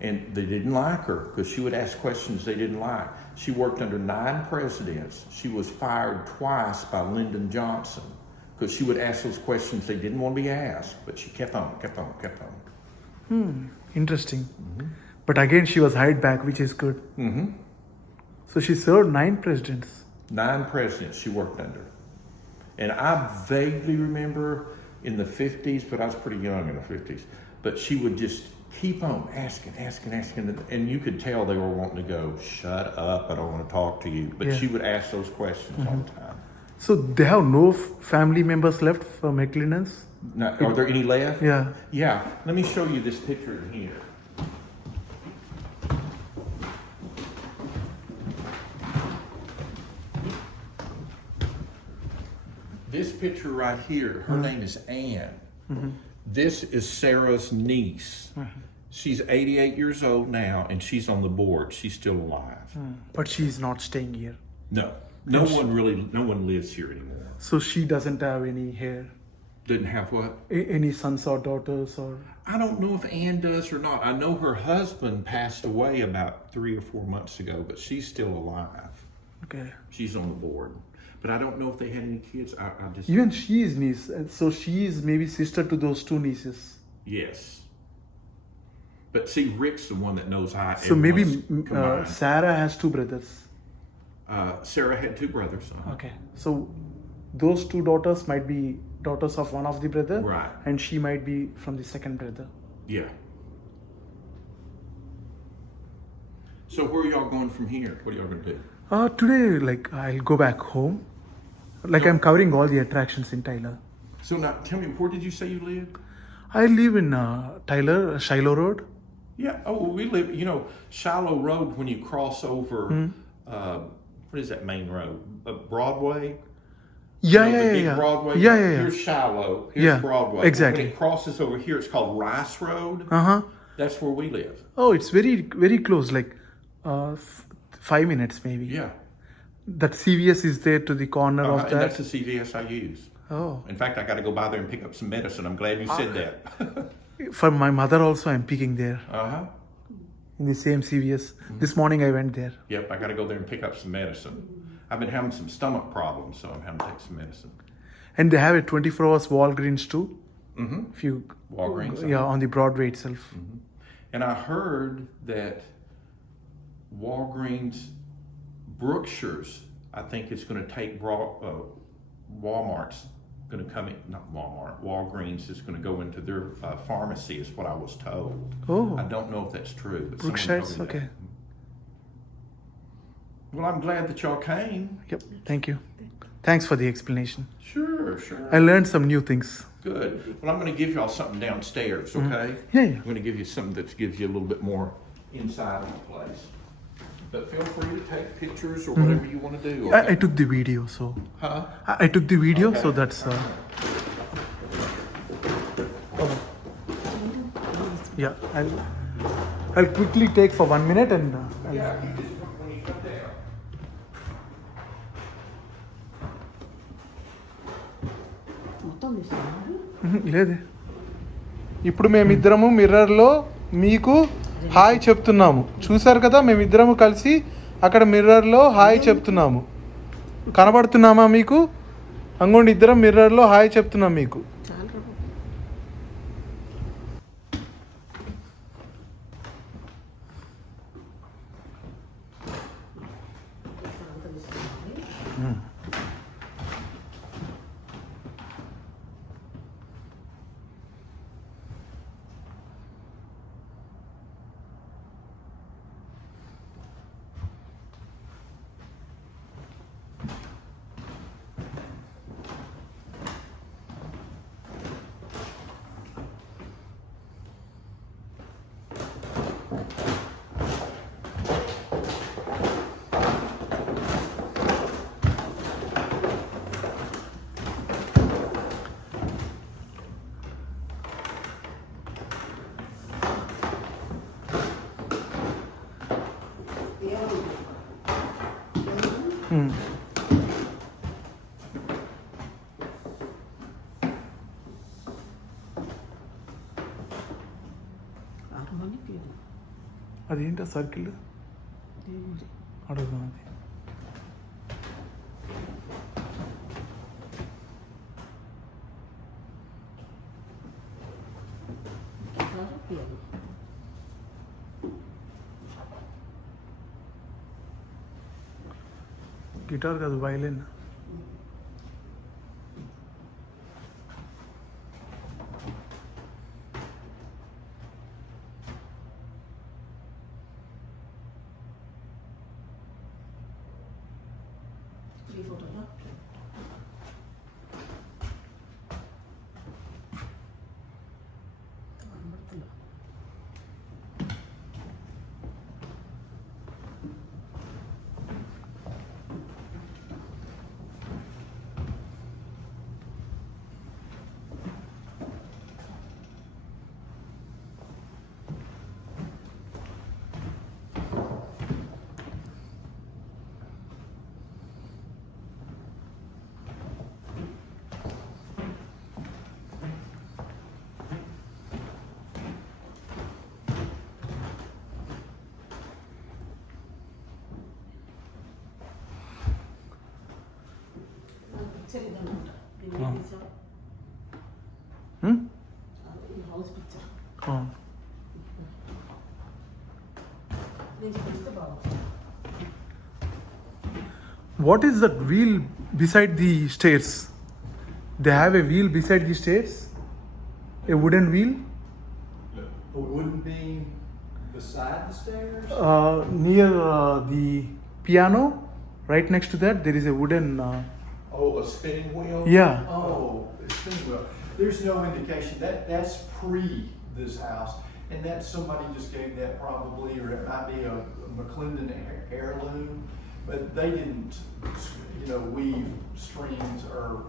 and they didn't like her because she would ask questions they didn't like. She worked under 9 presidents. She was fired twice by Lyndon Johnson because she would ask those questions they didn't want to be asked, but she kept on. Interesting. But again, she was hired back, which is good. So she served 9 presidents. 9 presidents she worked under. And I vaguely remember in the 50s, but I was pretty young in the 50s, but she would just keep on asking, and you could tell they were wanting to go, shut up, I don't want to talk to you. But Yeah. she would ask those questions all the time. So they have no family members left for McClendon's? Now, are there any left? Yeah. Yeah, let me show you this picture in here. This picture right here, her name is Ann. This is Sarah's niece. She's 88 years old now, and she's on the board. She's still alive. But she's not staying here. No one lives here anymore. So she doesn't have any hair? Didn't have what? Any sons or daughters or? I don't know if Ann does or not. I know her husband passed away about 3 or 4 months ago, but she's still alive. Okay. She's on the board. But I don't know if they had any kids. I just... Even she is niece, and so she is maybe sister to those 2 nieces. Yes. But see, Rick's the one that knows how So maybe everyone's combined. Sarah has 2 brothers. Sarah had 2 brothers. Okay. So those 2 daughters might be daughters of one of the brother. Right. And she might be from the second brother. Yeah. So where are y'all going from here? What are y'all going to do? Today, like, I'll go back home. Like, I'm covering all the attractions in Tyler. So now, tell me, where did you say you live? I live in Tyler, Shiloh Road. Yeah. Oh, well, we live, Shiloh Road, when you cross over what is that main road? Broadway? Yeah, You know, yeah, the yeah, big yeah. Broadway. Yeah, yeah, yeah. Here's Shiloh. Here's Yeah, Broadway. exactly. When it crosses over here, it's called Rice Road. Uh-huh. That's where we live. Oh, it's very, very close, like 5 minutes maybe. Yeah. That CVS is there to the corner of And that's that. the CVS I use. Oh. In fact, I got to go by there and pick up some medicine. I'm glad you said that. For my mother also, I'm picking there Uh-huh. in the same CVS. This morning I went there. Yep, I got to go there and pick up some medicine. I've been having some stomach problems, so I'm having to take some medicine. And they have a 24 hours Walgreens too. Mm-hmm. If you, Walgreens. yeah, on the Broadway itself. And I heard that Walgreens, Brookshire's, I think it's going to take Walmart's going to come in, not Walmart, Walgreens is going to go into their pharmacy is what I was told. Oh. I don't know if that's true, but Brookshire's, someone told me okay. that. Well, I'm glad that y'all came. Yep, thank you. Thanks for the explanation. Sure, sure. I learned some new things. Good. Well, I'm going to give y'all something downstairs, okay? Yeah, yeah. I'm going to give you something that gives you a little bit more inside of the place. But feel free to take pictures or whatever you want to do. Okay? I took the video, so. Huh? I took the video, Okay. so that's. Yeah, I'll quickly take for 1 minute and. Yeah, you just when you come down. మొత్తం తీసుకున్నాను లేదే ఇప్పుడు మేమిద్దరము మిర్రర్లో మీకు hi చెప్తున్నాము చూసారు కదా మేమిద్దరము కలిసి అక్కడ మిర్రర్లో హాయ్ చెప్తున్నాము కనబడుతున్నామా మీకు అంగోండి ఇద్దరం మిర్రర్లో హాయ్ చెప్తున్నాం మీకు చాలా రకం అంతా తీసుకున్నాను అరుమనికి అదేంటో సర్కిల్ దేవుడి అడుగుదాం అది పియానో గిటార్ కాదు వైలిన్ ఈ ఫోటోలో కనబడుతుందా పిక్చర్ ఇదన్నమాట హౌస్ పిక్చర్ నేను చూపిస్తే బాగుంటుంది What is that wheel beside the stairs? They have a wheel beside the stairs? A wooden wheel? A wooden beam beside the stairs? Near the piano, right next to that, there is a wooden. Oh, a spinning wheel? Yeah. Oh, it's been well. There's no indication that's pre this house, and that somebody just gave that probably, or it might be a McClendon heirloom. but they didn't, weave screens or,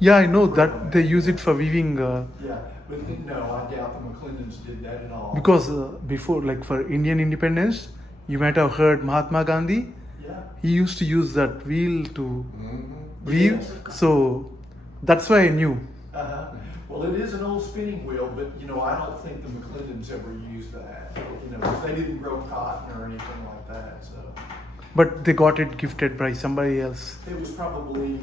Yeah, I know that they use it for weaving. yeah, but no, I doubt the McClendons did that at all. Because before, like for Indian independence, you might have heard Mahatma Gandhi. Yeah. He used to use that wheel to weave. Yes. So that's why I knew. Uh-huh. Well, it is an old spinning wheel, but I don't think the McClendons ever used that. Because they didn't grow cotton or anything like that. So But they got it gifted by somebody else. it was probably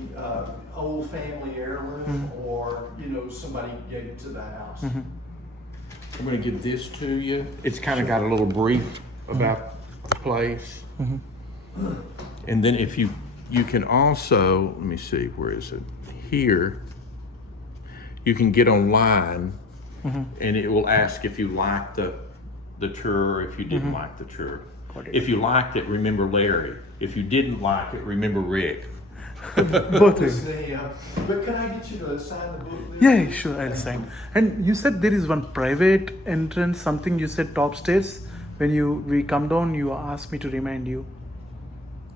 old family heirloom, or somebody gave it to the house. I'm going to give this to you. It's kind of got a little brief about the place. And then if you can also, let me see, where is it? Here, you can get online and it will ask if you liked the tour or if you didn't like the tour. If you liked it, remember Larry. If you didn't like it, remember Rick. Both ways. But can I get you to sign the book? Liz? Yeah, sure, I'll sign. And you said there is one private entrance, something you said top stairs. When we come down, you asked me to remind you.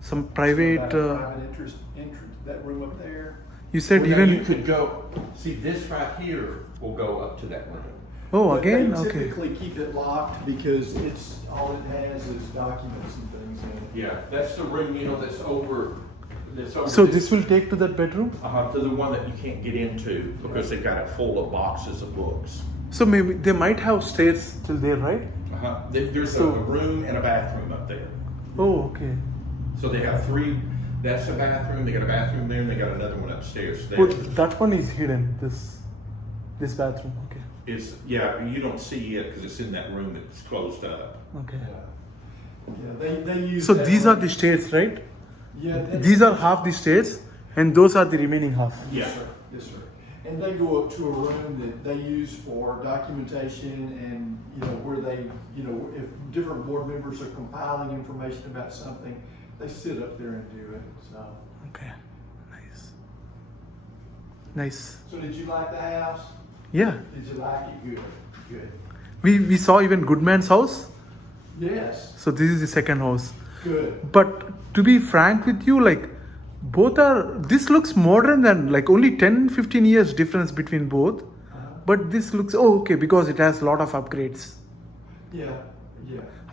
Some private. Private entrance, that room up there. You said Well, now even. you could go, see this right here will go up to that room. Oh, But again? they Okay. typically keep it locked because it's all it has is documents and things in it. Yeah, that's the room, that's over. So this will take to that bedroom? To the one that you can't get into because they've got it full of boxes of books. So maybe they might have stairs till there, right? There's a room and a bathroom up there. Oh, okay. So they have three, that's a bathroom, they got a bathroom there, and they got another one upstairs there. Oh, that one is hidden, this bathroom, okay. You don't see it because it's in that room that's closed up. Okay. Yeah, they use. So that these are room. the stairs, right? Yeah. These are half the stairs and those are the remaining half. Yeah. Yes, sir. Yes, sir. And they go up to a room that they use for documentation and, where they, if different board members are compiling information about something, they sit up there and do it, so. Okay, nice. So did you like the house? Yeah, Did you like it? Good. we saw even Goodman's house. Yes, So this is the second house. good. But to be frank with you, like this looks modern than like only 10-15 years difference between both. But this looks, okay, because it has a lot of upgrades. Yeah.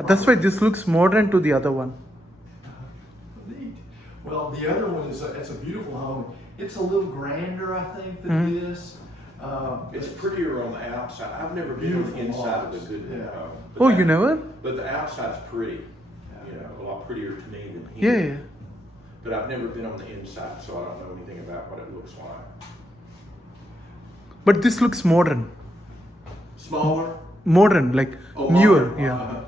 That's why this looks modern to the other one. Neat. Well, the other one it's a beautiful home. It's a little grander, I think, than this. It's prettier on the outside. I've never been on the Beautiful inside of homes. a good Yeah. home. Oh, you never? But the outside's pretty, a lot prettier to me than Yeah, here. yeah. But I've never been on the inside, so I don't know anything about what it looks like. But this looks modern. Smaller? Modern, like newer. Modern. Yeah.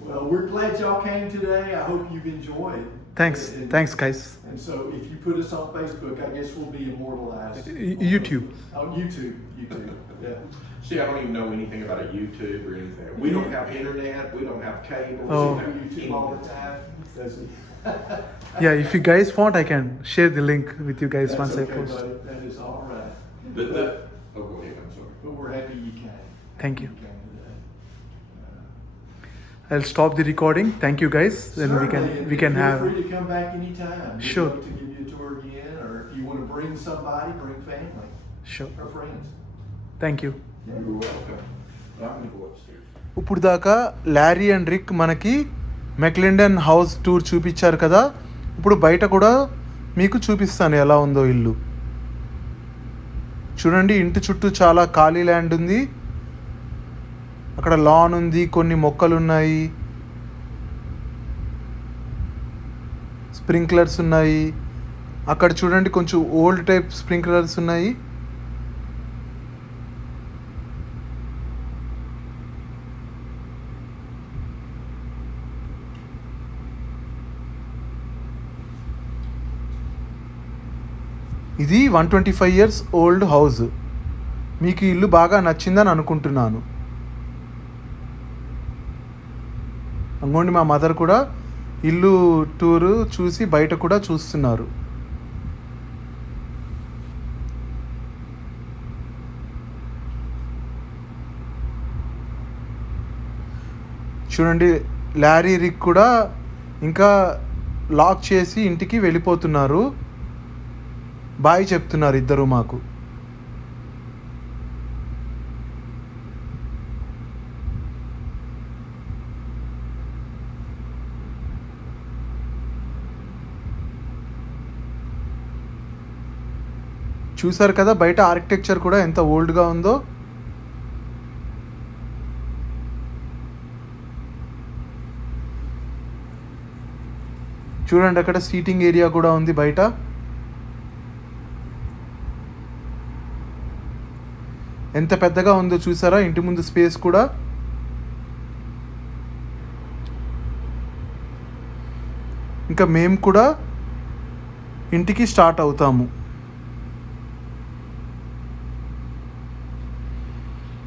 Well, we're glad y'all came today. I hope you've enjoyed. Thanks, guys. And so if you put us on Facebook, I guess we'll be immortalized. YouTube. Oh, YouTube, yeah. See, I don't even know anything about a YouTube or anything. We don't have internet. We don't have cable. Oh. We don't have YouTube all the time. Does it? Yeah, if you guys want, I can share the link with you guys That's once okay, I post. buddy. That is all right. Oh, go ahead. I'm sorry. But we're happy you came. Thank you. came today. I'll stop the recording. Thank you guys. Then Certainly, we can feel have. free to come back anytime. We'd Sure. love to give you a tour again, or if you want to bring somebody, bring family Sure. or friends. Thank you. You're welcome. I'm going to go upstairs. ఇప్పుడు దాకా lorry and రిక్ మనకి మెక్లెండన్ house tour చూపించారు కదా. ఇప్పుడు బయట కూడా మీకు చూపిస్తాను ఎలా ఉందో ఇల్లు. చూడండి, ఇంటి చుట్టూ చాలా ఖాళీ ల్యాండ్ ఉంది. అక్కడ లాన్ ఉంది, కొన్ని మొక్కలు ఉన్నాయి, స్ప్రింక్లర్స్ ఉన్నాయి. అక్కడ చూడండి కొంచెం ఓల్డ్ టైప్ స్ప్రింక్లర్స్ ఉన్నాయి. ఇది 125 years ఓల్డ్ హౌస్. మీకు ఈ ఇల్లు బాగా నచ్చిందని అనుకుంటున్నాను. అంగోండి, మా మదర్ కూడా ఇల్లు టూరు చూసి బయట కూడా చూస్తున్నారు. చూడండి, లారీ రిక్ కూడా ఇంకా లాక్ చేసి ఇంటికి వెళ్ళిపోతున్నారు. బాయ్ చెప్తున్నారు ఇద్దరు మాకు. చూసారు కదా బయట ఆర్కిటెక్చర్ కూడా ఎంత ఓల్డ్గా ఉందో. చూడండి అక్కడ సీటింగ్ ఏరియా కూడా ఉంది బయట. ఎంత పెద్దగా ఉందో చూసారా ఇంటి ముందు స్పేస్ కూడా. ఇంకా మేము కూడా ఇంటికి స్టార్ట్ అవుతాము.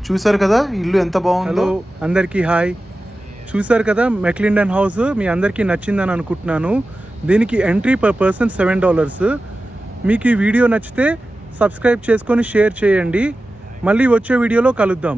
చూసారు కదా ఇల్లు ఎంత బాగుందో. అందరికీ హాయ్. చూసారు కదా మెక్లిండన్ హౌస్ మీ అందరికీ నచ్చిందని అనుకుంటున్నాను. దీనికి ఎంట్రీ పర్ పర్సన్ $7. మీకు ఈ వీడియో నచ్చితే సబ్స్క్రైబ్ చేసుకొని షేర్ చేయండి. మళ్ళీ వచ్చే వీడియోలో కలుద్దాం.